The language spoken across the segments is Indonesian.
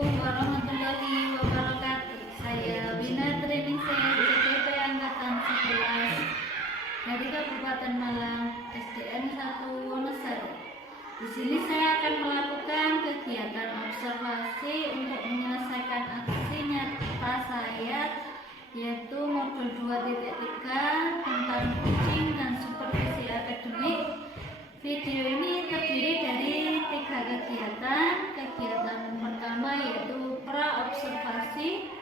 warahmatullahi wabarakatuh. Saya Bina Training Saya CTP Angkatan 11 dari Kabupaten Malang, SDN 1 Wonosari. Di sini saya akan melakukan kegiatan observasi untuk menyelesaikan aksi nyata saya, yaitu modul 2.3 tentang coaching dan supervisi akademik. Video ini terdiri dari 3 kegiatan. Kegiatan pertama yaitu pra-observasi,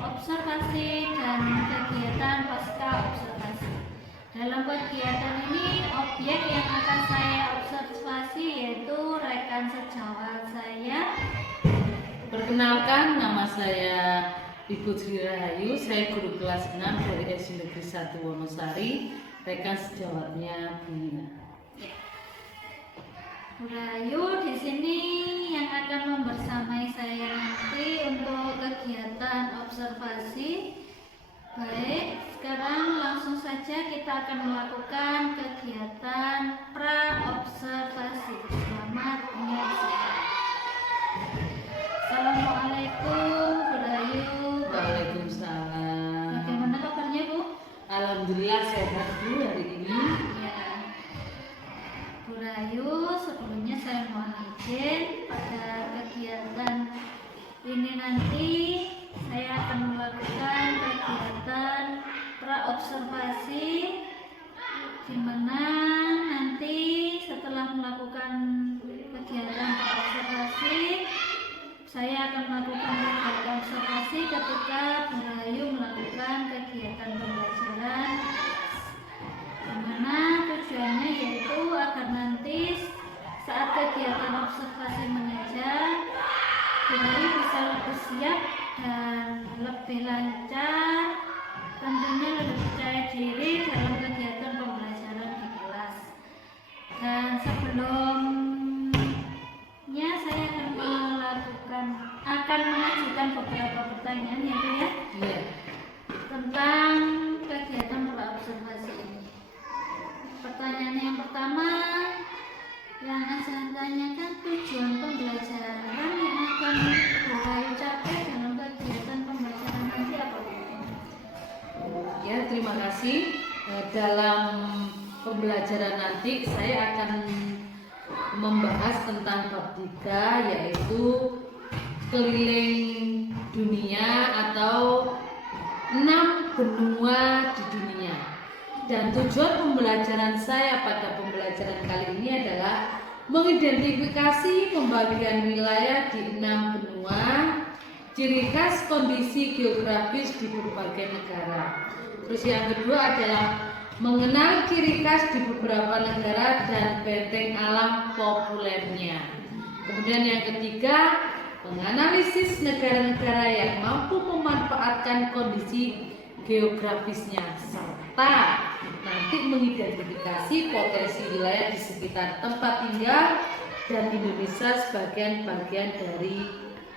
observasi, dan kegiatan pasca observasi. Dalam kegiatan ini, objek yang akan saya observasi yaitu rekan sejawat saya. Perkenalkan, nama saya Ibu Tri Rahayu, saya guru kelas 6 dari SD Negeri 1 Wonosari, rekan sejawatnya Bu Nina. Bu Rahayu di sini yang akan membersamai saya nanti untuk kegiatan observasi. Baik, sekarang langsung saja kita akan melakukan kegiatan pra-observasi. Selamat menyaksikan. Assalamualaikum Bu Rahayu. Waalaikumsalam. Bagaimana kabarnya Bu? Alhamdulillah sehat Bu hari ini. Ya, Bu Rahayu, sebelumnya saya mohon izin pada kegiatan ini nanti saya akan melakukan kegiatan pra-observasi, di mana nanti setelah melakukan kegiatan pra-observasi saya akan melakukan kegiatan observasi ketika Bu Rahayu melakukan kegiatan pembelajaran, di mana tujuannya yaitu agar nanti saat kegiatan observasi mengajar Bu Rahayu bisa lebih siap dan lebih lancar, tentunya lebih percaya diri dalam kegiatan pembelajaran di kelas. Dan sebelumnya saya akan mengajukan beberapa pertanyaan ya Bu ya, tentang kegiatan pra-observasi ini. Pertanyaan yang pertama yang saya tanyakan, tujuan pembelajaran yang akan Bu Rahayu capai dalam kegiatan pembelajaran nanti apa Bu? Ya, terima kasih. Dalam pembelajaran nanti saya akan membahas tentang bab 3, yaitu keliling dunia atau 6 benua di dunia. Dan tujuan pembelajaran saya pada pembelajaran kali ini adalah mengidentifikasi pembagian wilayah di 6 benua, ciri khas kondisi geografis di berbagai negara. Terus yang kedua adalah mengenal ciri khas di beberapa negara dan benteng alam populernya. Kemudian yang ketiga, menganalisis negara-negara yang mampu memanfaatkan kondisi geografisnya, serta nanti mengidentifikasi potensi wilayah di sekitar tempat tinggal dan Indonesia sebagai bagian dari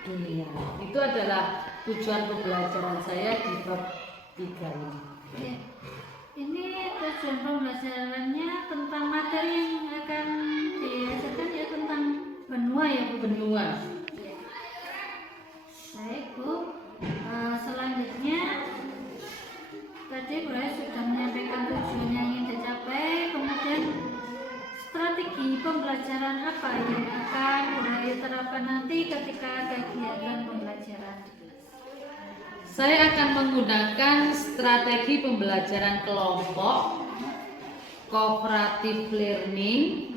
dunia. Itu adalah tujuan pembelajaran saya di bab 3 ini. Ya. Ini tujuan pembelajarannya tentang materi yang akan diajarkan ya tentang benua ya Bu? Benua. Ya. Baik Bu, selanjutnya tadi Bu Rahayu sudah menyampaikan tujuan yang ingin dicapai, kemudian strategi pembelajaran apa yang akan Bu Rahayu terapkan nanti ketika kegiatan pembelajaran di kelas? Saya akan menggunakan strategi pembelajaran kelompok, cooperative learning.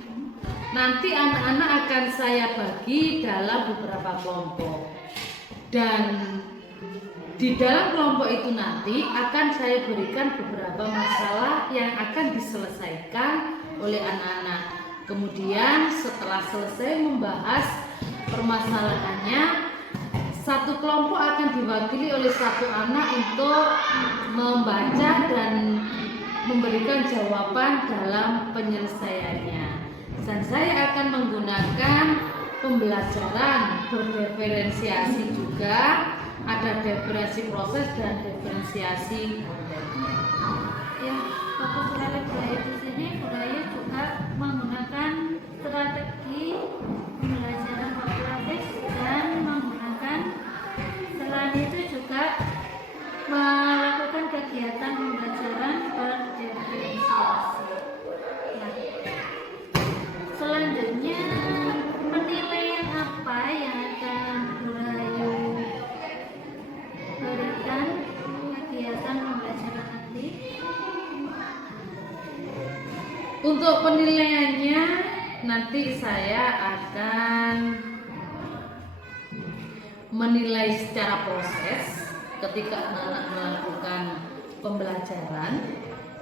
Nanti anak-anak akan saya bagi dalam beberapa kelompok. Dan di dalam kelompok itu nanti akan saya berikan beberapa masalah yang akan diselesaikan oleh anak-anak. Kemudian setelah selesai membahas permasalahannya, satu kelompok akan diwakili oleh satu anak untuk membaca dan memberikan jawaban dalam penyelesaiannya. Dan saya akan menggunakan pembelajaran berdiferensiasi juga, ada diferensiasi proses dan diferensiasi konten. Ya, fokus sekali Bu Rahayu di sini. Bu Rahayu juga menggunakan strategi pembelajaran kooperatif dan menggunakan Untuk penilaiannya nanti saya akan menilai secara proses ketika anak-anak melakukan pembelajaran,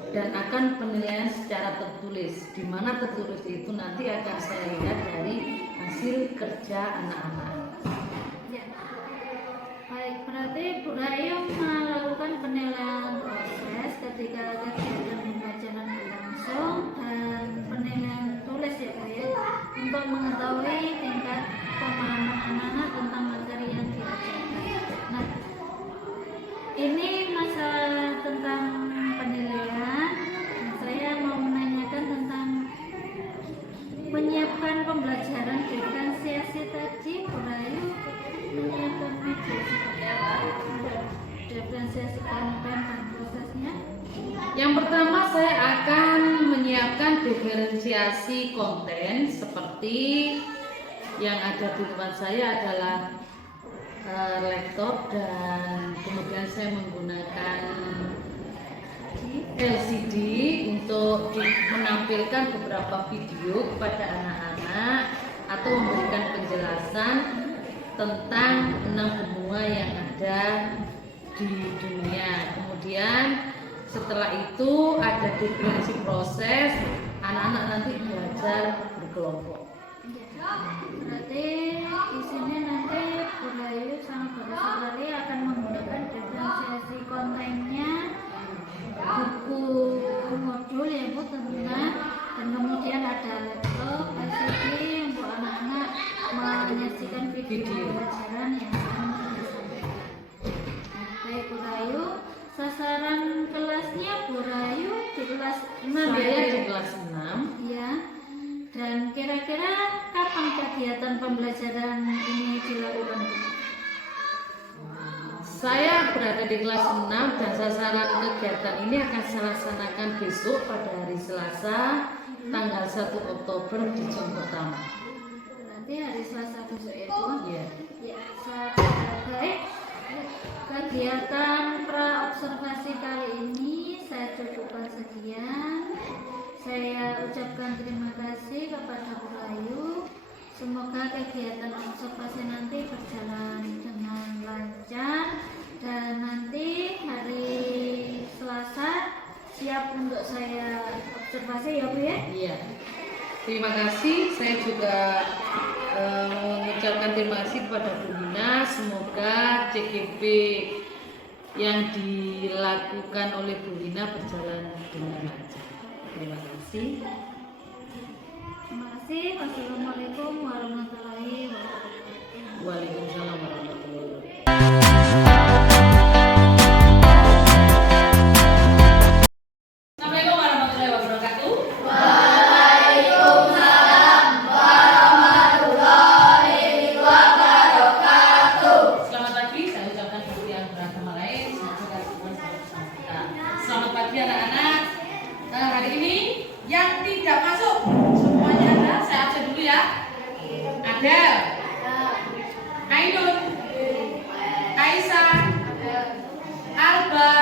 dan akan penilaian secara tertulis, di mana tertulis itu nanti akan saya lihat dari hasil kerja anak-anak. Ya. Baik, berarti Bu Rayu melakukan penilaian proses ketika kegiatan pembelajaran berlangsung dan penilaian tulis ya Bu ya, untuk mengetahui tingkat pemahaman anak-anak tentang materi yang diajarkan. Nah, ini masalah tentang penilaian. Saya mau menanyakan tentang menyiapkan pembelajaran diferensiasi tadi. Bu Rayu menyiapkan media seperti apa untuk diferensiasi konten dan prosesnya? Yang pertama saya akan menyiapkan diferensiasi konten seperti yang ada di depan saya adalah laptop, dan kemudian saya menggunakan LCD untuk menampilkan beberapa video kepada anak-anak atau memberikan penjelasan tentang 6 benua yang ada di dunia. Kemudian setelah itu ada diferensi proses, anak-anak nanti belajar berkelompok. Berarti di sini nanti Bu Rayu sangat bagus sekali akan menggunakan diferensiasi kontennya, buku modul ya Bu tentunya, dan kemudian ada laptop, LCD untuk anak-anak menyaksikan video pelajaran yang akan disampaikan. Baik Bu Rayu, sasaran kelasnya Bu Rayu di kelas 6 Saya ya? di kelas 6. Ya. Dan kira-kira kapan kegiatan pembelajaran ini dilakukan? Saya berada di kelas 6 dan sasaran kegiatan ini akan saya laksanakan besok pada hari Selasa tanggal 1 Oktober di jam pertama. Nanti hari Selasa besok itu. Ya. Ya, baik. Kegiatan pra-observasi kali ini saya cukupkan sekian. Saya ucapkan terima kasih kepada Bu Rayu. Semoga kegiatan observasi nanti berjalan dengan lancar, dan nanti hari Selasa siap untuk saya observasi ya Bu ya? Iya. Terima kasih. Saya juga mengucapkan terima kasih kepada Bu Lina. Semoga CGP yang dilakukan oleh Bu Lina berjalan dengan lancar. Terima kasih. Terima kasih. Wassalamualaikum warahmatullahi wabarakatuh. Waalaikumsalam warahmatullahi wabarakatuh. Assalamualaikum warahmatullahi wabarakatuh. Selamat pagi, saya ucapkan seperti yang beragama lain. Semoga semua selalu bersama kita. Selamat pagi anak-anak. Nah, hari ini yang tidak masuk semuanya ada. Saya absen dulu ya. Ada Ainun, Aisyah, Alba,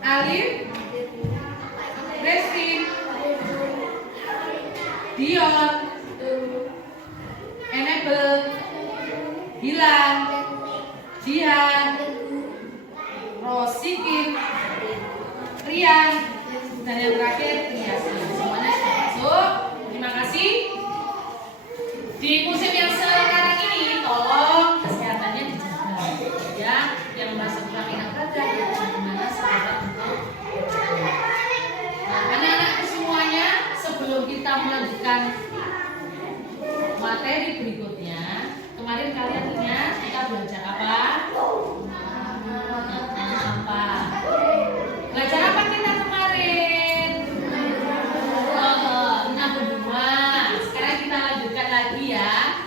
Alif, Restin, Dion, Enable, Gilang, Jihan, Rosikin, Rian, dan yang terakhir Triasi. Semuanya sudah masuk. Terima kasih. Di musim yang sekarang ini tolong kesehatannya dijaga ya, yang merasa kurang enak badan ya gimana segera untuk anak-anak semuanya. Sebelum kita melanjutkan materi berikutnya, kemarin kalian ingat kita belajar apa? Apa? Belajar apa kita kemarin? Nah, berdua. Sekarang kita lanjutkan lagi ya.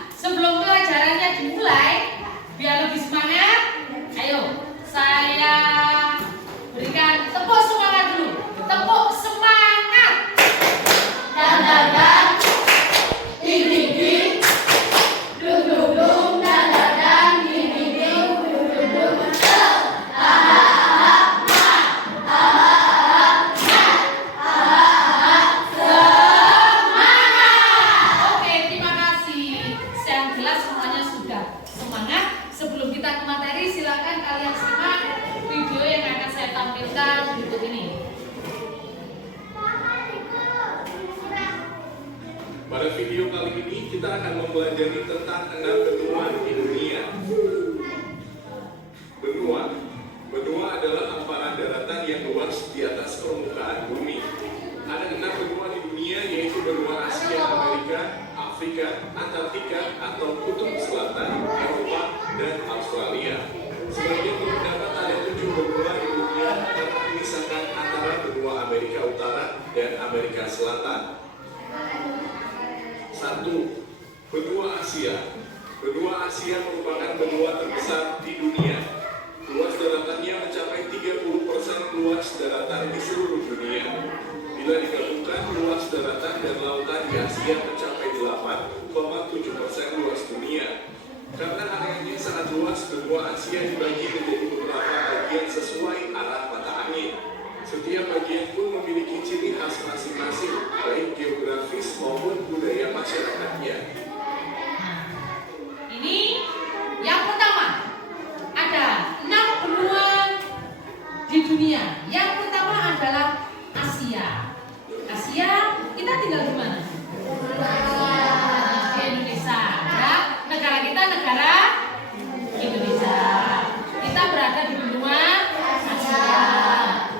kita ke materi, silakan kalian simak video yang akan saya tampilkan berikut ini. Pada video kali ini kita akan mempelajari tentang 6 benua di dunia. Benua adalah hamparan daratan yang luas di atas permukaan bumi. Ada 6 benua di dunia, yaitu benua Asia, Amerika, Afrika, Antartika atau Kutub Selatan, Eropa, dan Australia. Sebagian terdapat ada 7 benua di dunia yang memisahkan antara benua Amerika Utara dan Amerika Selatan. 1. Benua Asia. Benua Asia merupakan benua terbesar di dunia. Luas daratannya mencapai 30% luas daratan di seluruh dunia. Bila digabungkan, luas daratan dan lautan di Asia mencapai 8,7% luas dunia. Karena areanya sangat luas, benua Asia dibagi menjadi beberapa bagian sesuai arah mata angin. Setiap bagian pun memiliki ciri khas masing-masing, baik geografis maupun budaya masyarakatnya. Ini yang pertama, ada 6 benua di dunia. Yang pertama adalah Asia. Asia, kita tinggal di mana? Di Indonesia. Ya, negara kita negara Indonesia. Kita berada di benua Asia.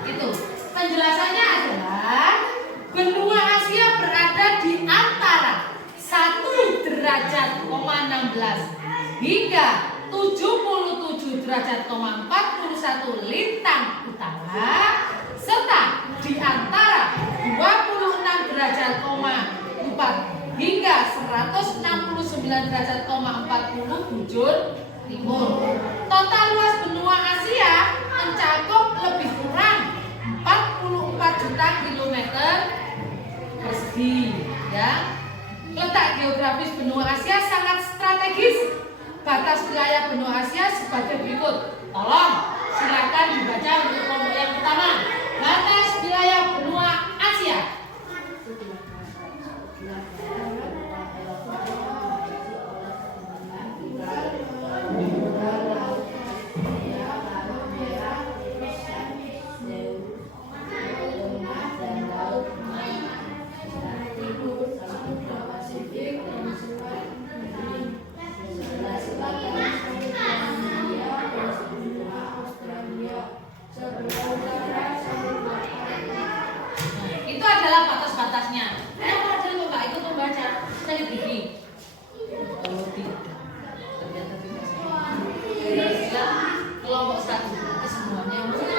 Itu penjelasannya adalah benua Asia berada di antara 1 derajat 16 hingga 77 derajat 41 lintang utara, serta di antara 26 derajat 4 hingga 169 derajat 40 bujur timur. Total luas benua Asia mencakup lebih kurang 44 juta kilometer persegi. Ya. Letak geografis benua Asia sangat strategis. Batas wilayah benua Asia sebagai berikut. Tolong silakan dibaca untuk kelompok yang pertama. Batas wilayah benua Asia. Itu adalah batas-batasnya. Kenapa ada kok nggak ikut membaca? Saya gini. Oh tidak. Ternyata tidak. Siap. Kelompok 1 itu semuanya dua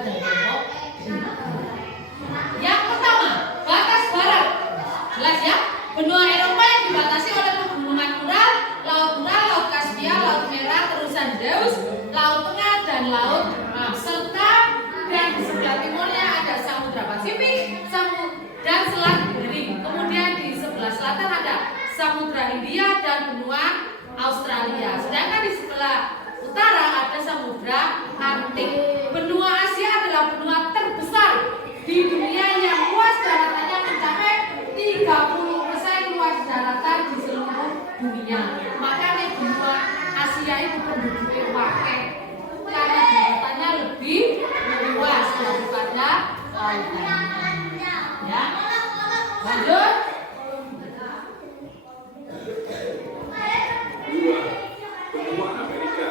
dan kelompok 2. Yang pertama, batas barat. Jelas ya? Benua Eropa yang dibatasi oleh pegunungan Ural, Laut Kaspia, Laut Merah, terusan Deus, Laut Tengah dan Laut serta dan di sebelah timurnya ada Samudra Pasifik dan Selat Bering. Kemudian di sebelah selatan ada Samudra Hindia dan benua Australia. Sedangkan di sebelah utara ada Samudra Arktik. Benua Asia adalah benua terbesar di dunia yang luas daratannya mencapai 30% luas daratan di seluruh dunia. Makanya benua Asia itu penduduknya wakil karena daratannya lebih luas daripada lautannya. Ya, lanjut. 2. Benua Amerika.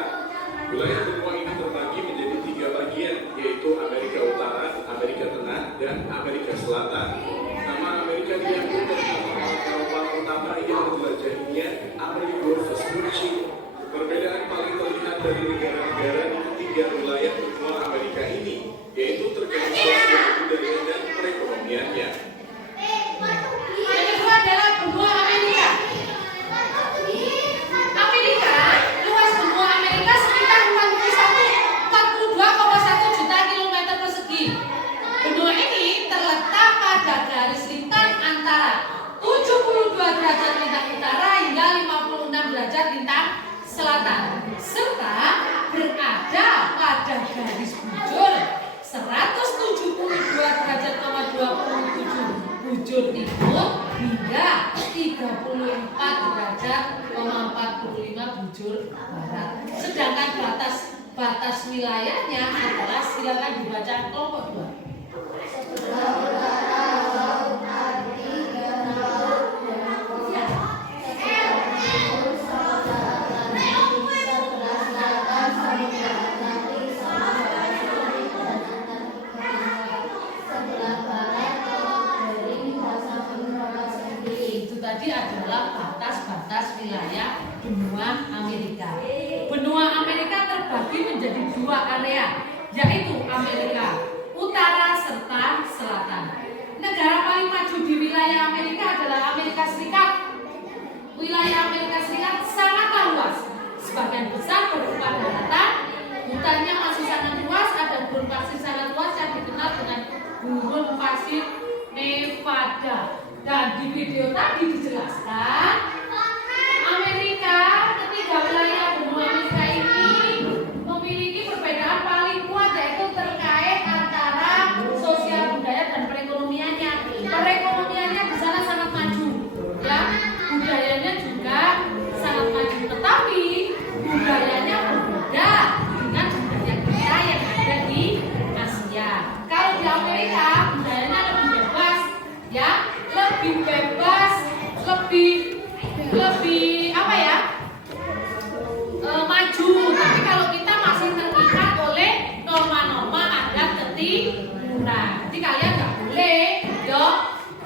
Wilayah benua ini terbagi menjadi 3 bagian, yaitu Amerika Utara, Amerika Tengah, dan Amerika Selatan. Nama Amerika diambil dari nama Eropa pertama yang menjelajahinya, Amerigo Vespucci. Perbedaan paling terlihat dari negara-negara di ketiga wilayah benua Amerika ini, yaitu terkait sosial budaya dan perekonomiannya. Yang kedua adalah benua Amerika. Amerika, luas benua Amerika sekitar 42,1 juta kilometer persegi. Benua ini terletak pada garis lintang antara 72 derajat lintang utara hingga 56 derajat lintang selatan, serta berada pada garis bujur 172 derajat 27 bujur timur hingga 34 derajat 45 bujur bujur barat. Sedangkan batas wilayahnya adalah, silakan dibaca kelompok 2. Itu tadi adalah batas-batas wilayah benua Amerika. Benua Amerika terbagi menjadi 2 area, yaitu Amerika Utara serta Selatan. Negara paling maju di wilayah Amerika adalah Amerika Serikat. Wilayah Amerika Serikat sangatlah luas. Sebagian besar berupa daratan, hutannya masih sangat luas, ada gurun pasir sangat luas yang dikenal dengan gurun pasir Nevada. Dan di video tadi dijelaskan Amerika, ketiga wilayah benua Amerika ini memiliki perbedaan paling kuat, yaitu terkait antara sosial budaya dan perekonomiannya. Perekonomiannya di sana sangat maju, ya, budayanya juga sangat maju, tetapi budayanya berbeda dengan budaya kita yang ada di Asia. Kalau di Amerika budayanya lebih bebas, ya, lebih bebas, lebih apa ya, maju. Tapi kalau kita masih terikat oleh norma-norma adat ketimuran. Jadi kalian nggak boleh, yo,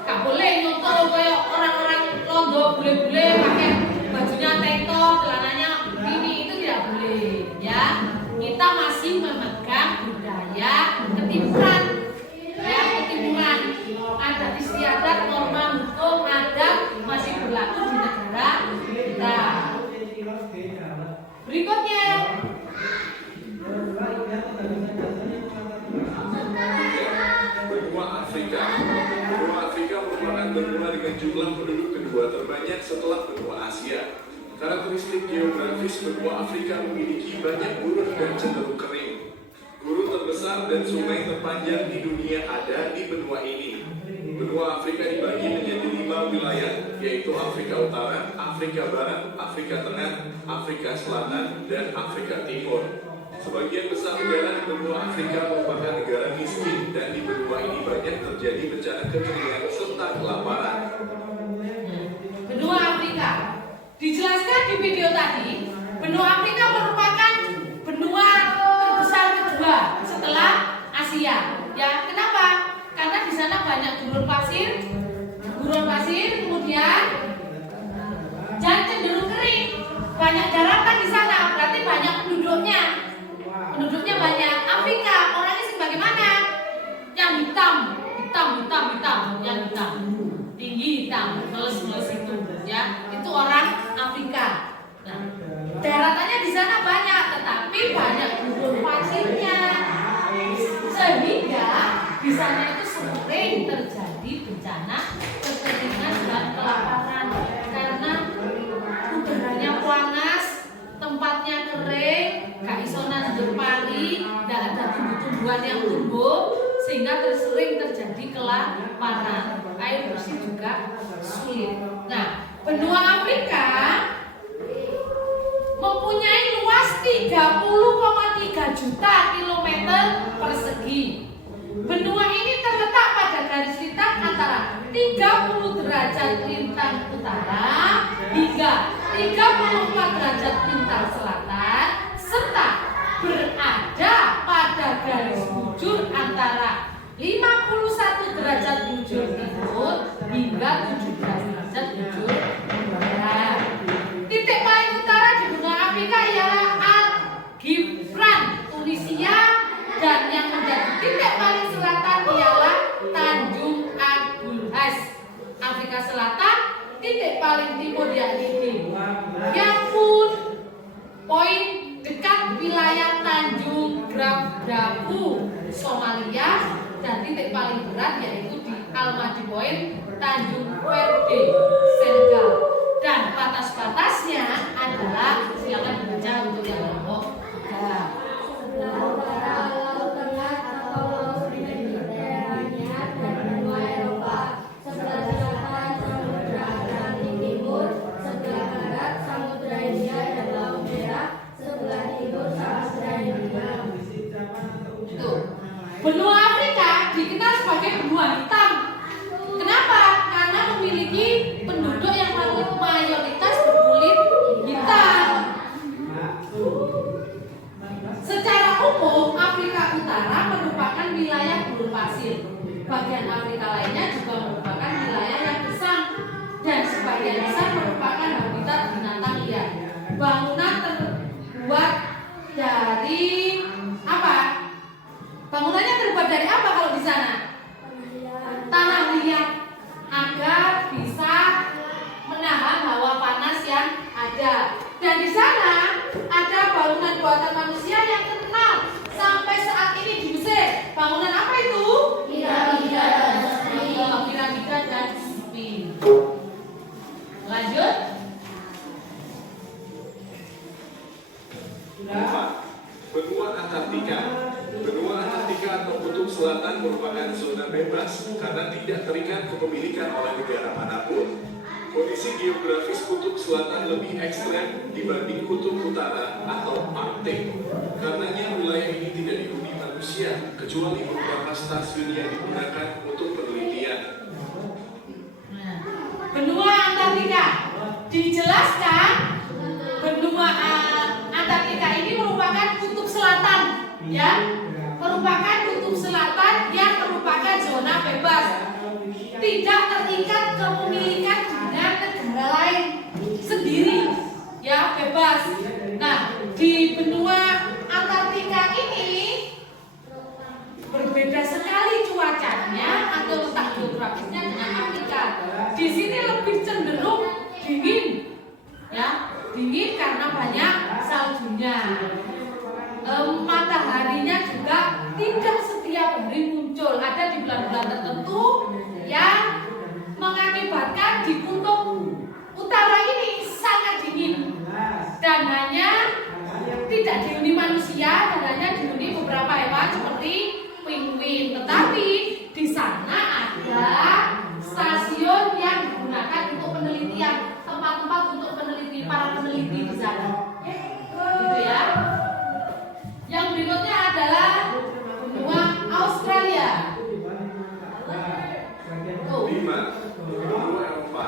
nggak boleh nyontoh kayak orang-orang Londo, bule-bule pakai bajunya teko, celananya ini, itu tidak boleh, ya. Kita masih memegang budaya ketimuran, ya, ketimuran. Adat istiadat, norma hukum adat masih berlaku di negara kita. Berikutnya, Benua Afrika. Benua Afrika merupakan benua dengan jumlah penduduk kedua terbanyak setelah benua Asia. Karakteristik geografis benua Afrika memiliki banyak gurun dan cenderung kering. Gurun terbesar dan sungai terpanjang di dunia ada di benua ini. Benua Afrika dibagi menjadi 5 wilayah, yaitu Afrika Utara, Afrika Barat, Afrika Tengah, Afrika Selatan, dan Afrika Timur. Sebagian besar negara di benua Afrika merupakan negara miskin, dan di benua ini banyak terjadi bencana kekeringan serta kelaparan. benua Afrika dijelaskan di video tadi. Benua Afrika merupakan benua terbesar kedua setelah Asia. Ya, kenapa? Karena di sana banyak gurun pasir, kemudian dan cenderung kering. Banyak daratan di sana, berarti banyak penduduknya. Penduduknya banyak. Afrika orangnya sih bagaimana? Yang hitam, yang hitam, tinggi hitam, meles itu, ya. Itu orang Afrika. Nah, daratannya di sana banyak, tetapi banyak gurun pasirnya, sehingga di sana itu sering terjadi bencana kekeringan dan kelaparan karena udaranya panas, tempatnya kering, gak iso nandur pari, gak ada tumbuh-tumbuhan yang tumbuh, sehingga sering terjadi kelaparan. Air bersih juga sulit. Nah, benua Afrika mempunyai luas 30,3 juta kilometer persegi. Benua ini terletak pada garis lintang antara 30 derajat lintang utara hingga 34 derajat lintang selatan, serta berada pada garis bujur antara 51 derajat bujur timur hingga 17 derajat bujur barat. Titik paling utara di benua Afrika ialah Al-Gibran, Tunisia, dan yang menjadi titik paling selatan ialah Tanjung Agulhas, Afrika Selatan. Titik paling timur yakni Yankun Point dekat wilayah Tanjung Grafdafu, Somalia, dan titik paling berat yaitu di Almadi Point, Tanjung Verde, Senegal. Dan batas-batasnya adalah, silakan dibaca untuk yang kelompok 3. Laut Tengah atau Laut Mediterania dan benua Eropa. Sebelah selatan Samudra Atlantik Timur, sebelah barat Samudra Hindia dan Laut Benua Afrika dikenal sebagai benua hitam. Kenapa? Karena memiliki penduduk yang mayoritas berkulit hitam. Secara umum, Afrika Utara merupakan wilayah gurun pasir. Bagian Afrika lainnya juga merupakan wilayah yang gersang dan sebagian besar merupakan habitat binatang liar. Bangunan terbuat dari apa? Bangunannya terbuat dari apa kalau di sana? Tanah liat agar bisa menahan hawa panas yang ada. Dan di sana ada bangunan buatan manusia yang terkenal sampai saat ini di Mesir. Bangunan apa itu? Piramida dan Sphinx. Lanjut. 4. Benua Antartika. Benua Antartika atau Kutub Selatan merupakan zona bebas karena tidak terikat kepemilikan oleh negara manapun. Kondisi geografis Kutub Selatan lebih ekstrem dibanding Kutub Utara atau Arktik. Karenanya wilayah ini tidak dihuni manusia, kecuali beberapa stasiun yang digunakan untuk penelitian. Benua Antartika dijelaskan benua Antartika ini merupakan kutub selatan, ya, merupakan kutub selatan yang merupakan zona bebas, tidak terikat kepemilikan dengan negara lain sendiri, ya, bebas. Nah, di benua Antartika ini berbeda sekali cuacanya atau letak geografisnya dengan Afrika. Di sini lebih cenderung dingin, ya, dingin karena banyak saljunya. Mataharinya juga tidak setiap hari muncul, ada di bulan-bulan tertentu yang mengakibatkan di kutub utara ini sangat dingin dan hanya tidak dihuni manusia dan hanya dihuni beberapa hewan seperti penguin. Tetapi di sana ada stasiun yang digunakan untuk penelitian, tempat-tempat untuk peneliti, para peneliti di sana, gitu ya. Yang berikutnya adalah benua Australia. 5. Benua Eropa.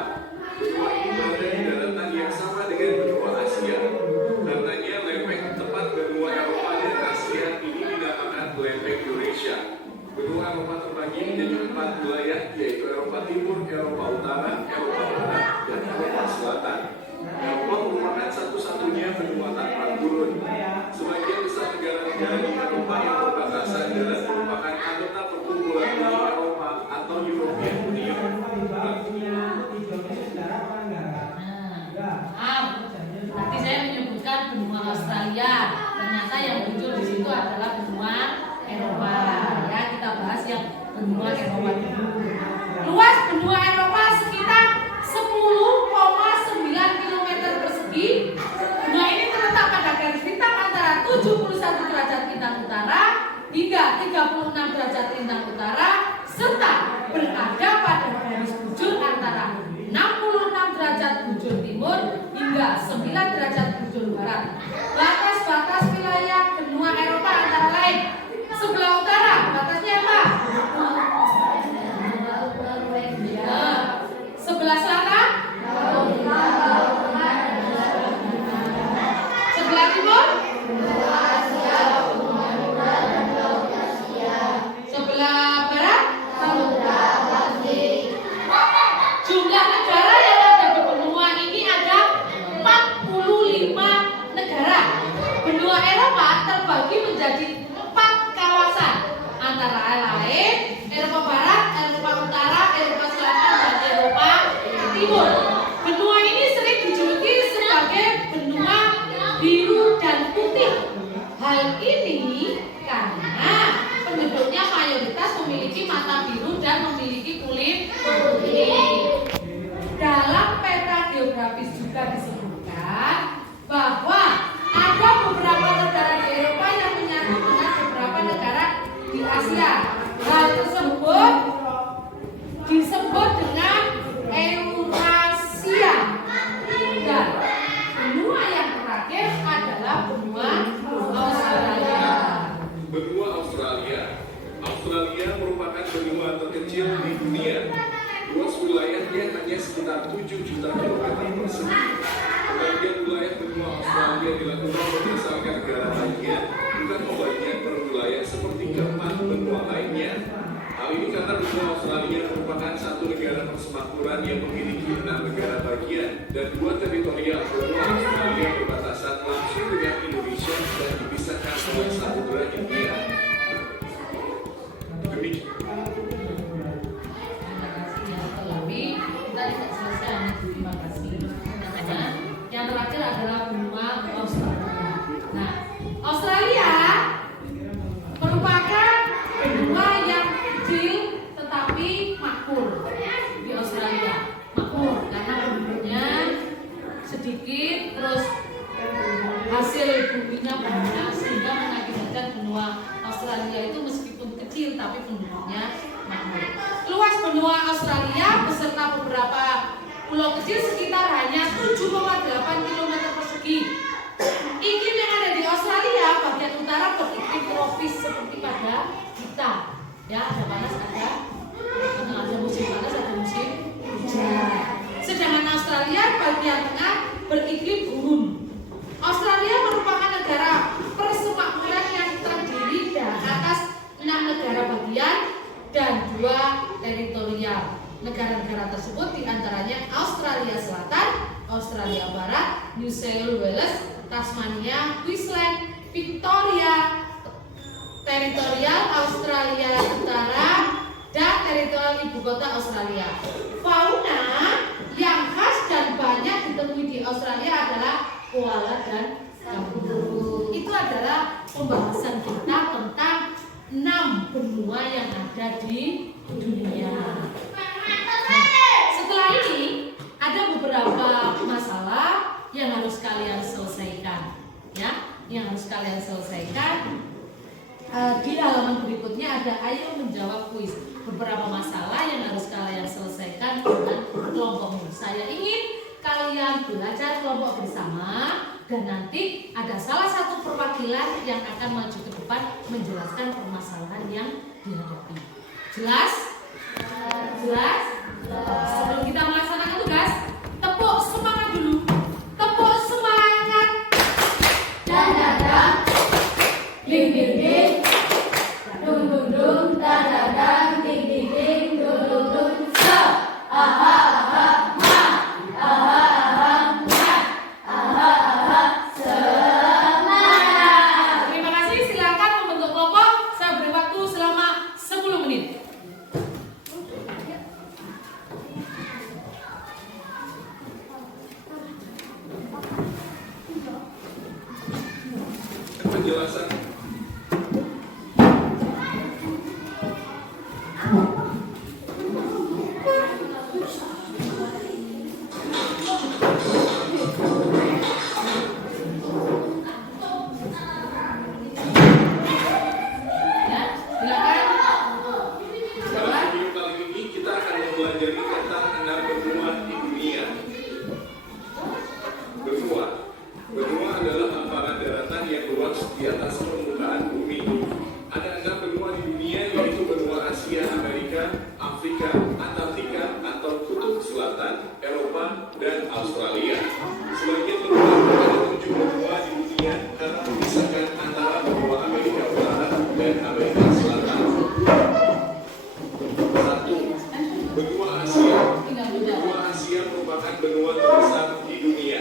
Benua ini berada di daratan yang sama dengan benua Asia. Karenanya lempeng tepat benua Eropa dan Asia ini dinamakan lempeng Eurasia. Benua Eropa terbagi menjadi 4 wilayah, yaitu Eropa Timur, Eropa Utara, Eropa Barat, dan Eropa Selatan. Eropa merupakan satu-satunya benua tanpa gurun. Sebagian besar negara-negara di Eropa yang berbatasan darat merupakan anggota perkumpulan Uni Eropa atau European Union. Tadi saya menyebutkan benua Australia. Ternyata yang muncul di situ adalah benua Eropa. Ya, kita bahas yang benua Eropa dulu. Luas benua Eropa sekitar 10,9 km persegi. Benua ini terletak pada garis bintang antara 71 derajat lintang utara hingga 36 derajat lintang utara serta berada pada garis bujur antara 66 derajat bujur timur hingga 9 derajat bujur barat. Batas-batas wilayah benua Eropa antara lain: sebelah utara batasnya apa? Sebelah selatan? Sebelah timur? Sebelah barat? Jumlah negara yang ada di benua ini ada 45 negara. Benua Eropa terbagi menjadi 4 kawasan, antara lain Eropa Barat, Eropa Utara, Eropa Selatan, dan Eropa Timur. Benua ini sering dijuluki sebagai benua biru dan putih. Hal ini karena penduduknya mayoritas memiliki mata biru dan memiliki kulit putih. Dalam peta geografis juga disebutkan bahwa ada beberapa negara di Eropa yang menyatu dengan beberapa negara di Asia. Hal tersebut disebut dengan Eurasia. Dan benua yang terakhir adalah benua Australia. Benua Australia. merupakan satu negara persemakmuran yang memiliki 6 negara bagian dan 2 teritorial. Benua Australia berbatasan langsung dengan Indonesia dan dipisahkan oleh Samudra Hindia. Demikian. Terima kasih ya. Tapi kita tidak selesai hanya di terima kasih. Karena yang terakhir adalah benua Australia. Nah, Australia merupakan benua yang kecil tetapi makmur. Di Australia makmur karena penduduknya sedikit, terus hasil buminya banyak sehingga mengakibatkan benua Australia itu meskipun kecil tapi penduduknya makmur. Luas benua Australia beserta beberapa pulau kecil sekitar hanya 7,8 km persegi. Iklim yang ada di Australia bagian utara beriklim tropis seperti pada kita. Ya, ada panas, ada musim panas, ada musim hujan. Sedangkan Australia bagian tengah beriklim gurun. Australia merupakan negara persemakmuran yang terdiri dari atas 6 negara bagian dan 2 teritorial. Negara-negara tersebut diantaranya Australia Selatan, Australia Barat, New South Wales, Tasmania, Queensland, Victoria, teritorial Australia Utara, dan teritorial ibu kota Australia. Fauna yang khas dan banyak ditemui di Australia adalah koala dan kanguru. Itu adalah pembahasan kita tentang 6 benua yang ada di dunia. Setelah ini ada beberapa masalah yang harus kalian selesaikan, ya, yang harus kalian selesaikan. Di halaman berikutnya ada ayo menjawab kuis. Beberapa masalah yang harus kalian selesaikan dengan kelompokmu. Saya ingin kalian belajar kelompok bersama dan nanti ada salah satu perwakilan yang akan maju ke depan menjelaskan permasalahan yang dihadapi. Jelas? Jelas? Sebelum kita melaksanakan tugas, tepuk semangat dulu. Tepuk semangat. Dan dadang, ding ding ding, dung dung dung, dan dadang, ding ding ding, dung dung dung, so, aha aha ma, aha aha ma, aha aha semangat. Terima kasih, silakan membentuk kelompok. Saya beri waktu selama 10 menit. Penjelasan. Ya, silakan. Pada video kali ini kita akan mempelajari tentang 6 benua di dunia. Benua adalah hamparan daratan yang luas di atas permukaan bumi. Ada 6 benua di dunia, yaitu benua Asia, Amerika, Afrika, Antartika atau Kutub Selatan, Eropa, dan Australia. Sebagian benua ada 7 benua di dunia karena memisahkan antara benua Amerika Utara dan Amerika Selatan. 1. Benua Asia. Benua Asia merupakan benua terbesar di dunia.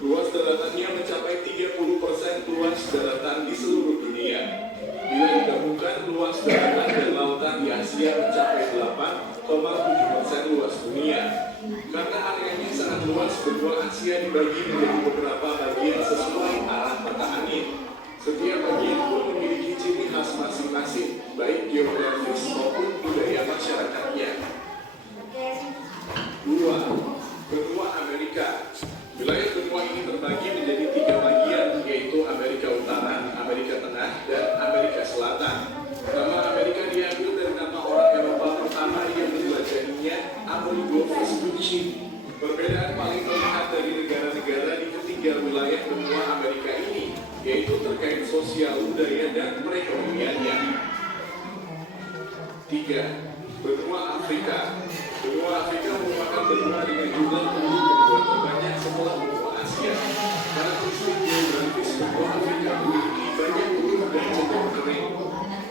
Luas daratannya mencapai 30% luas daratan di seluruh dunia. Bila digabungkan, luas daratan dan lautan di Asia mencapai 8,7% luas dunia. Karena areanya sangat luas, benua Asia dibagi menjadi beberapa bagian sesuai arah peta angin. Setiap bagian pun memiliki ciri khas masing-masing, baik geografis maupun budaya masyarakatnya. 2. Benua Amerika. Wilayah benua ini terbagi menjadi 3 bagian, yaitu Amerika Utara, Amerika Tengah, dan Amerika Selatan. Nama Amerika diambil dari nama orang Eropa pertama yang menjelajahinya, Amerigo Vespucci. Perbedaan paling terlihat dari negara-negara di ketiga wilayah benua Amerika ini, yaitu terkait sosial, budaya, dan perekonomiannya. 3. Benua Afrika. Benua Afrika merupakan benua dengan jumlah penduduk kedua terbanyak setelah benua Asia. Karakteristik geografis benua Afrika memiliki banyak gurun dan cenderung kering.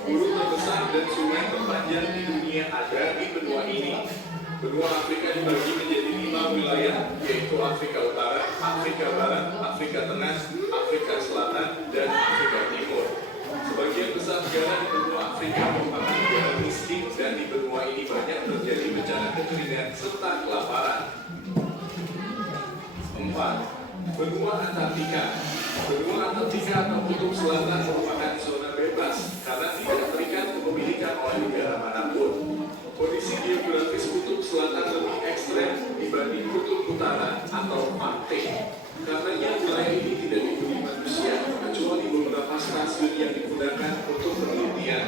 Gurun terbesar dan dan sungai terpanjang di dunia ada di benua ini. Benua Afrika dibagi menjadi 5 wilayah, yaitu Afrika Utara, Afrika Barat, Afrika Tengah, Afrika Selatan, dan Afrika Timur. Sebagian besar negara di benua Afrika merupakan negara miskin dan di benua ini banyak terjadi bencana kekeringan serta kelaparan. 4. Benua Antartika. Benua Antartika atau Kutub Selatan merupakan zona bebas karena tidak terikat kepemilikan oleh negara manapun. Kondisi geografis Kutub Selatan lebih ekstrem dibanding Kutub Utara atau Arktik. Karenanya wilayah ini tidak dihuni manusia kecuali beberapa stasiun yang digunakan untuk penelitian.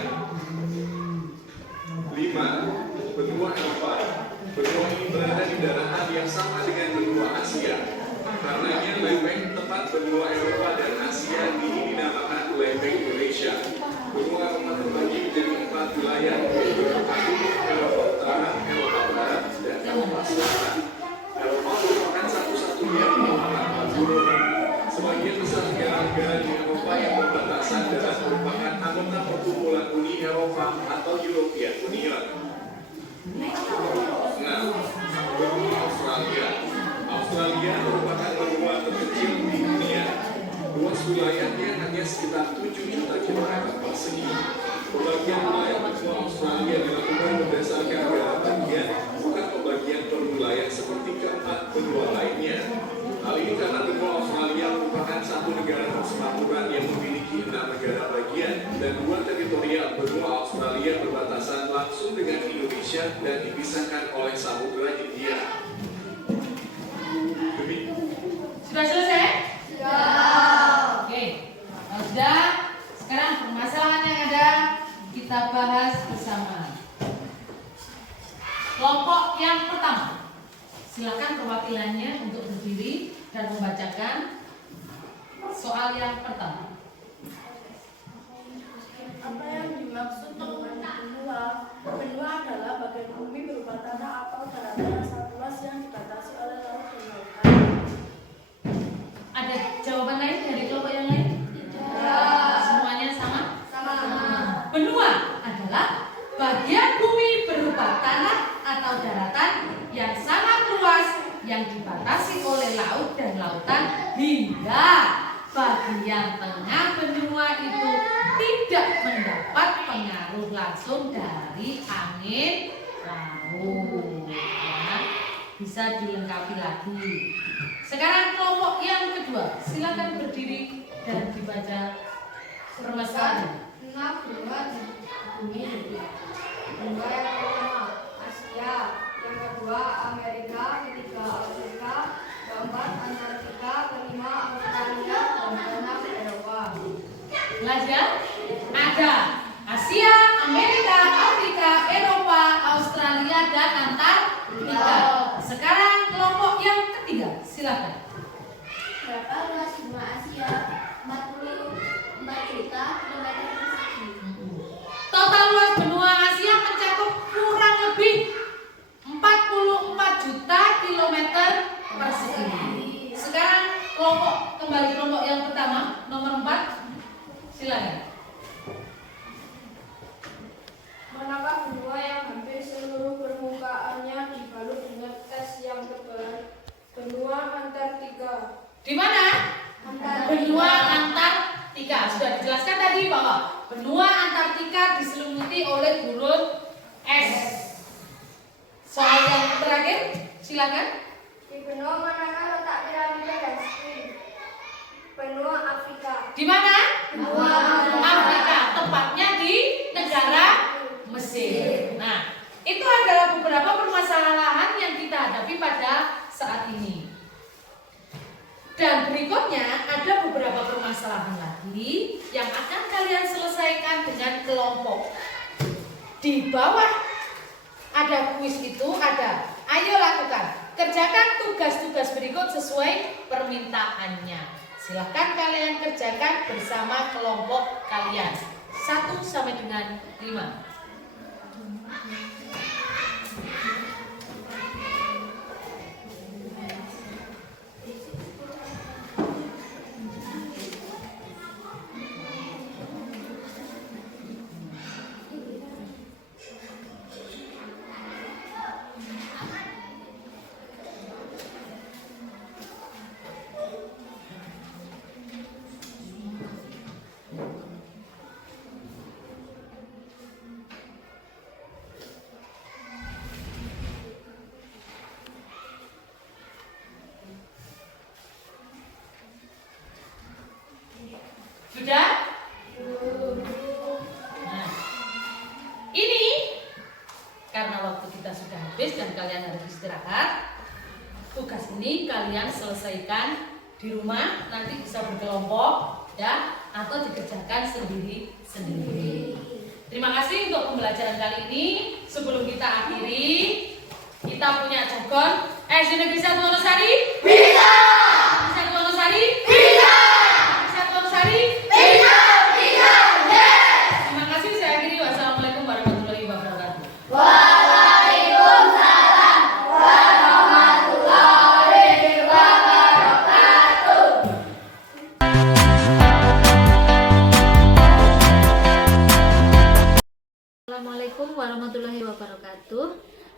5. Benua Eropa. Benua ini berada di daratan yang sama dengan benua Asia. Karenanya lempeng tepat benua Eropa dan Asia ini dinamakan lempeng Eurasia. Benua Eropa terbagi menjadi 4 wilayah, yaitu Eropa Timur, Eropa Utara, Eropa Barat, dan Eropa Selatan. Eropa merupakan satu-satunya penguasaan gurun. Sebagian besar negara-negara di Eropa yang berbatasan darat merupakan anggota perkumpulan Uni Eropa atau European Union. 6. Benua Australia. Australia merupakan benua terkecil di dunia. Luas wilayahnya hanya sekitar 7 juta kilometer persegi. Pembagian wilayah benua Australia dilakukan berdasarkan negara bagian, bukan pembagian per wilayah seperti keempat benua lainnya. Hal ini karena benua Australia merupakan satu negara persemakmuran yang memiliki 6 negara bagian dan 2 teritorial. Benua Australia berbatasan langsung dengan Indonesia dan dipisahkan oleh Samudra Hindia. Sudah selesai? Sudah. Oke. Kalau sudah, sekarang permasalahan yang ada kita bahas bersama. Kelompok yang pertama, silakan perwakilannya untuk berdiri dan membacakan soal yang pertama. Apa yang dimaksud dengan benua? Benua adalah bagian bumi berupa tanah atau daratan yang sangat luas yang dibatasi oleh laut dan lautan. Ada jawaban lain dari kelompok yang lain? Tidak. Semuanya sama? Sama. Benua adalah bagian bumi berupa tanah atau daratan yang sangat luas yang dibatasi oleh laut dan lautan hingga bagian tengah benua itu tidak mendapat pengaruh langsung dari angin laut. Ya, bisa dilengkapi lagi. Sekarang kelompok yang kedua, silakan berdiri dan dibaca permasalahan. 6 benua di bumi. Benua yang pertama Asia, yang kedua Amerika, ketiga Afrika, keempat Antartika, kelima Australia, dan keenam Eropa. Belajar ada Asia, Amerika, Afrika, Eropa, Australia, dan Antartika. Sekarang kelompok yang ketiga, silakan. Berapa luas benua Asia? 44 juta kilometer persegi. Total luas benua Asia mencakup kurang lebih 44 juta kilometer persegi. Sekarang kembali kelompok yang pertama, nomor 4. Silakan. Manakah benua yang hampir seluruh permukaannya dibalut dengan es yang tebal? Benua Antartika. Di mana? Benua Antartika. Sudah dijelaskan tadi bahwa benua Antartika diselimuti oleh gurun es. Soal yang terakhir, silakan. Di benua manakah letak piramida Hazfi? Benua Afrika. Di mana? Benua Afrika. Tepatnya di negara Mesir. Nah, itu adalah beberapa permasalahan yang kita hadapi pada saat ini. Dan berikutnya ada beberapa permasalahan lagi yang akan kalian selesaikan dengan kelompok. Di bawah ada kuis itu ada. Ayo lakukan. Kerjakan tugas-tugas berikut sesuai permintaannya. Silahkan kalian kerjakan bersama kelompok kalian. 1 sampai dengan 5. Sudah? Nah, ini karena waktu kita sudah habis dan kalian harus istirahat. Tugas ini kalian selesaikan di rumah, nanti bisa berkelompok ya, atau dikerjakan sendiri-sendiri. Terima kasih untuk pembelajaran kali ini. Sebelum kita akhiri, kita punya jargon. Sini bisa Tuan Sari? Bisa. Bisa Tuan Sari? Bisa. Bisa Tuan Sari? Bisa. Bisa. Yes. Terima kasih. Saya akhiri. Wassalamualaikum warahmatullahi wabarakatuh. Waalaikumsalam warahmatullahi wabarakatuh. Assalamualaikum warahmatullahi wabarakatuh.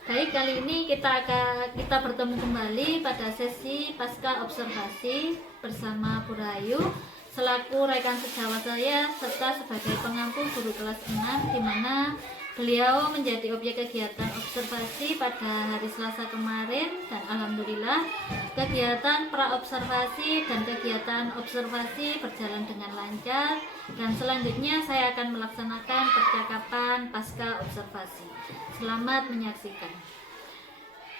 Baik, kali ini kita bertemu kembali pada sesi pasca observasi bersama Bu Rahayu selaku rekan sejawat saya serta sebagai pengampu guru kelas 6, di mana beliau menjadi objek kegiatan observasi pada hari Selasa kemarin, dan alhamdulillah kegiatan pra-observasi dan kegiatan observasi berjalan dengan lancar, dan selanjutnya saya akan melaksanakan percakapan pasca observasi. Selamat menyaksikan.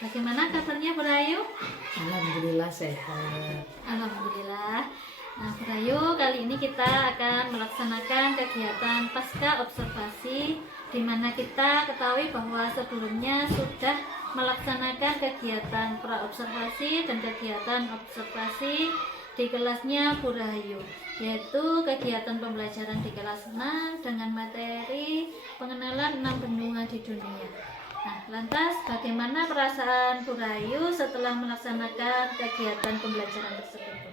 Bagaimana kabarnya Bu Rahayu? Alhamdulillah sehat. Alhamdulillah. Nah, Bu Rahayu, kali ini kita akan melaksanakan kegiatan pasca observasi, di mana kita ketahui bahwa sebelumnya sudah melaksanakan kegiatan pra-observasi dan kegiatan observasi di kelasnya Bu Rahayu, yaitu kegiatan pembelajaran di kelas 6 dengan materi pengenalan 6 benua di dunia. Nah, lantas bagaimana perasaan Bu Rahayu setelah melaksanakan kegiatan pembelajaran tersebut?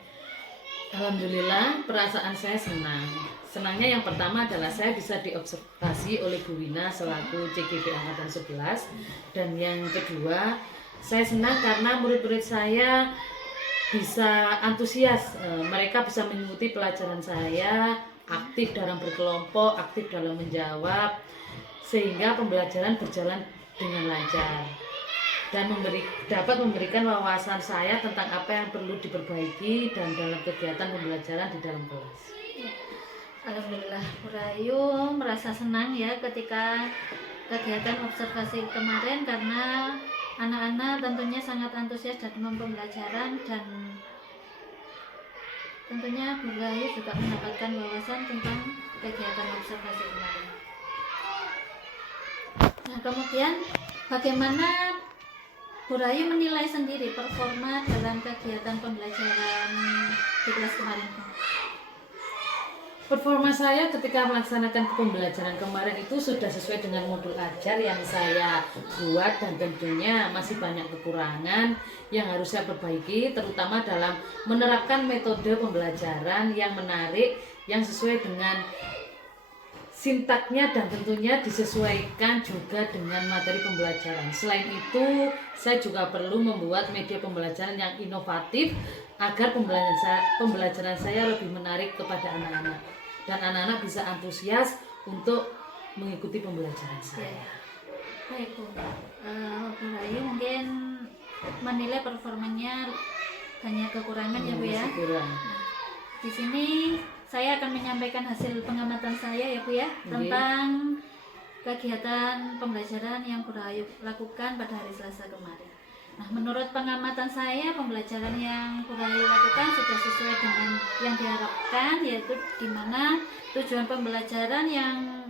Alhamdulillah, perasaan saya senang. Senangnya yang pertama adalah saya bisa diobservasi oleh Bu Wina selaku CGD Angkatan 11. Dan yang kedua, saya senang karena murid-murid saya bisa antusias. Mereka bisa mengikuti pelajaran saya, aktif dalam berkelompok, aktif dalam menjawab, sehingga pembelajaran berjalan dengan lancar dan dapat memberikan wawasan saya tentang apa yang perlu diperbaiki dan dalam kegiatan pembelajaran di dalam kelas. Alhamdulillah, Bu Rahayu merasa senang ya ketika kegiatan observasi kemarin, karena anak-anak tentunya sangat antusias dalam pembelajaran, dan tentunya Bu Rahayu juga mendapatkan wawasan tentang kegiatan observasi kemarin. Nah, kemudian bagaimana Bu Rahayu menilai sendiri performa dalam kegiatan pembelajaran di kelas kemarin? Performa saya ketika melaksanakan pembelajaran kemarin itu sudah sesuai dengan modul ajar yang saya buat, dan tentunya masih banyak kekurangan yang harus saya perbaiki, terutama dalam menerapkan metode pembelajaran yang menarik, yang sesuai dengan sintaknya dan tentunya disesuaikan juga dengan materi pembelajaran. Selain itu, saya juga perlu membuat media pembelajaran yang inovatif agar pembelajaran saya lebih menarik kepada anak-anak, dan anak-anak bisa antusias untuk mengikuti pembelajaran saya. Baik Bu, Bu Rahayu mungkin menilai performanya banyak kekurangan ya Bu ya. Kurang. Di sini saya akan menyampaikan hasil pengamatan saya ya Bu ya, tentang kegiatan pembelajaran yang Bu Rahayu lakukan pada hari Selasa kemarin. Nah, menurut pengamatan saya, pembelajaran yang Bu Rahayu lakukan sudah sesuai dengan yang diharapkan, yaitu di mana tujuan pembelajaran yang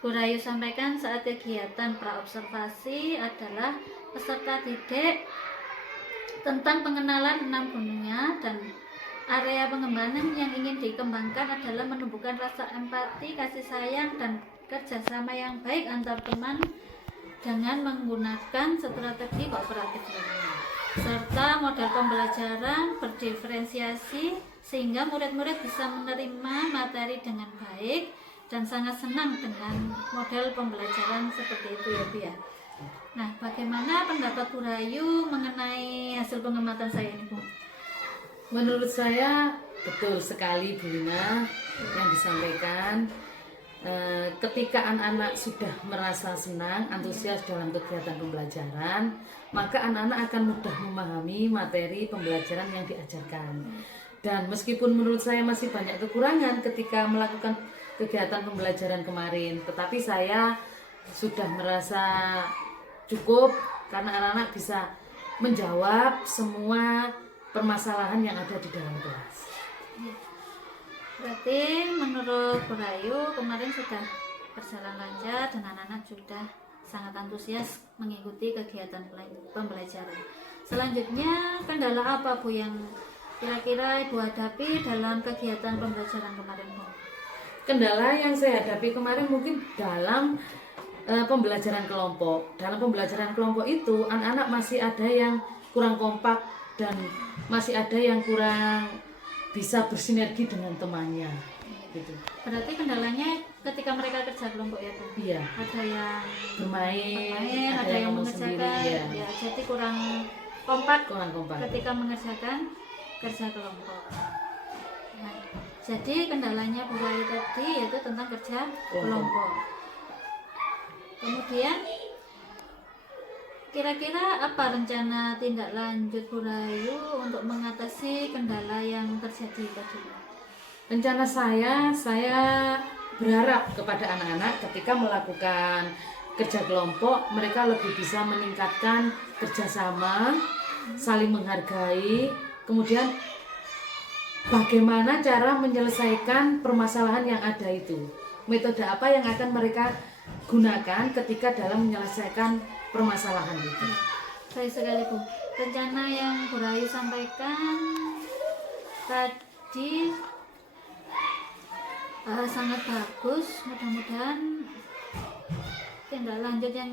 Bu Rahayu sampaikan saat kegiatan pra-observasi adalah peserta didik tentang pengenalan 6 benua, dan area pengembangan yang ingin dikembangkan adalah menumbuhkan rasa empati, kasih sayang, dan kerjasama yang baik antar teman dengan menggunakan strategi kooperatif learning, serta model pembelajaran berdiferensiasi sehingga murid-murid bisa menerima materi dengan baik dan sangat senang dengan model pembelajaran seperti itu ya Bu ya. Nah, bagaimana pendapat Bu Rahayu mengenai hasil pengamatan saya ini Bu? Menurut saya betul sekali Bu Wina yang disampaikan. Ketika anak-anak sudah merasa senang, antusias dalam kegiatan pembelajaran, maka anak-anak akan mudah memahami materi pembelajaran yang diajarkan. Dan meskipun menurut saya masih banyak kekurangan ketika melakukan kegiatan pembelajaran kemarin, tetapi saya sudah merasa cukup karena anak-anak bisa menjawab semua permasalahan yang ada di dalam kelas. Berarti menurut Bu Rayu kemarin sudah berjalan lancar dan anak-anak sudah sangat antusias mengikuti kegiatan pembelajaran. Selanjutnya kendala apa Bu yang kira-kira Ibu hadapi dalam kegiatan pembelajaran kemarin Bu? Kendala yang saya hadapi kemarin mungkin dalam pembelajaran kelompok. Dalam pembelajaran kelompok itu anak-anak masih ada yang kurang kompak dan masih ada yang kurang bisa bersinergi dengan temannya. Gitu. Berarti kendalanya ketika mereka kerja kelompok ya Bu? Iya. Ada yang Bermain, ada yang ngomong mengerjakan, ya. ya jadi kurang kompak Kurang kompak. ketika mengerjakan kerja kelompok. Nah, jadi kendalanya Bu Rayu tadi yaitu tentang kerja kelompok. Kemudian kira-kira apa rencana tindak lanjut Bu Rayu untuk mengatasi kendala yang terjadi tadi? Rencana saya berharap kepada anak-anak ketika melakukan kerja kelompok mereka lebih bisa meningkatkan kerjasama, saling menghargai, kemudian bagaimana cara menyelesaikan permasalahan yang ada itu. Metode apa yang akan mereka gunakan ketika dalam menyelesaikan permasalahan itu. Baik sekali Bu. Rencana yang Bu Rayu sampaikan tadi sangat bagus. Mudah-mudahan tindak lanjut yang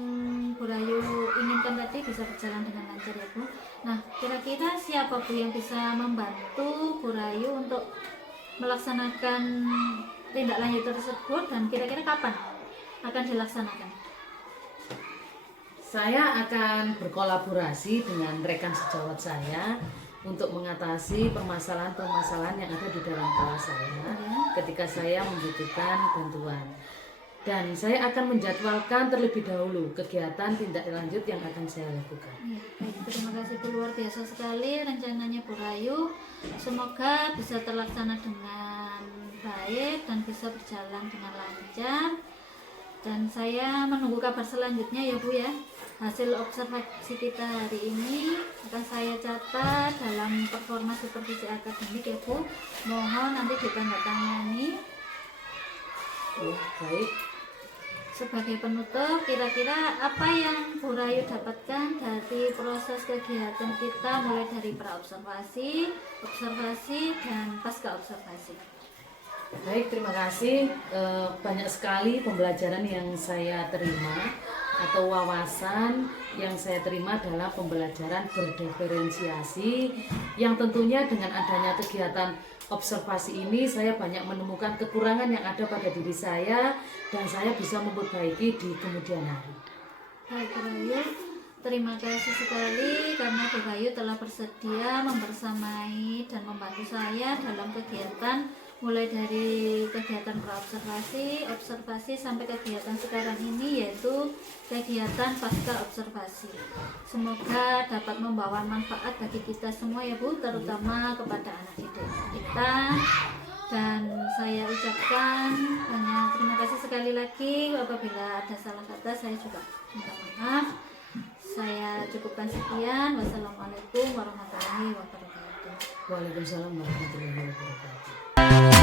Bu Rayu inginkan tadi bisa berjalan dengan lancar ya Bu. Nah, kira-kira siapa Bu yang bisa membantu Bu Rayu untuk melaksanakan tindak lanjut tersebut dan kira-kira kapan akan dilaksanakan? Saya akan berkolaborasi dengan rekan sejawat saya untuk mengatasi permasalahan-permasalahan yang ada di dalam kelas saya ketika saya membutuhkan bantuan. Dan saya akan menjadwalkan terlebih dahulu kegiatan tindak lanjut yang akan saya lakukan. Ya, baik, terima kasih Bu, luar biasa sekali rencananya Bu Rayu. Semoga bisa terlaksana dengan baik dan bisa berjalan dengan lancar. Dan saya menunggu kabar selanjutnya ya Bu ya. Hasil observasi kita hari ini akan saya catat dalam performa supervisi akademik ya Bu. Mohon nanti ditandatangani. Baik. Sebagai penutup, kira-kira apa yang Bu Rayu dapatkan dari proses kegiatan kita mulai dari praobservasi, observasi, dan pasca observasi? Baik, terima kasih. Banyak sekali pembelajaran yang saya terima atau wawasan yang saya terima dalam pembelajaran berdiferensiasi yang tentunya dengan adanya kegiatan observasi ini saya banyak menemukan kekurangan yang ada pada diri saya dan saya bisa memperbaiki di kemudian hari. Baik Bu Rayu, terima kasih sekali karena Bu Rayu telah bersedia membersamai dan membantu saya dalam kegiatan mulai dari kegiatan praobservasi, observasi sampai kegiatan sekarang ini yaitu kegiatan pasca observasi. Semoga dapat membawa manfaat bagi kita semua ya Bu, terutama kepada anak didik kita. Dan saya ucapkan banyak terima kasih sekali lagi. Apabila ada salah kata saya juga minta maaf. Saya cukupkan sekian. Wassalamualaikum warahmatullahi wabarakatuh. Waalaikumsalam warahmatullahi wabarakatuh.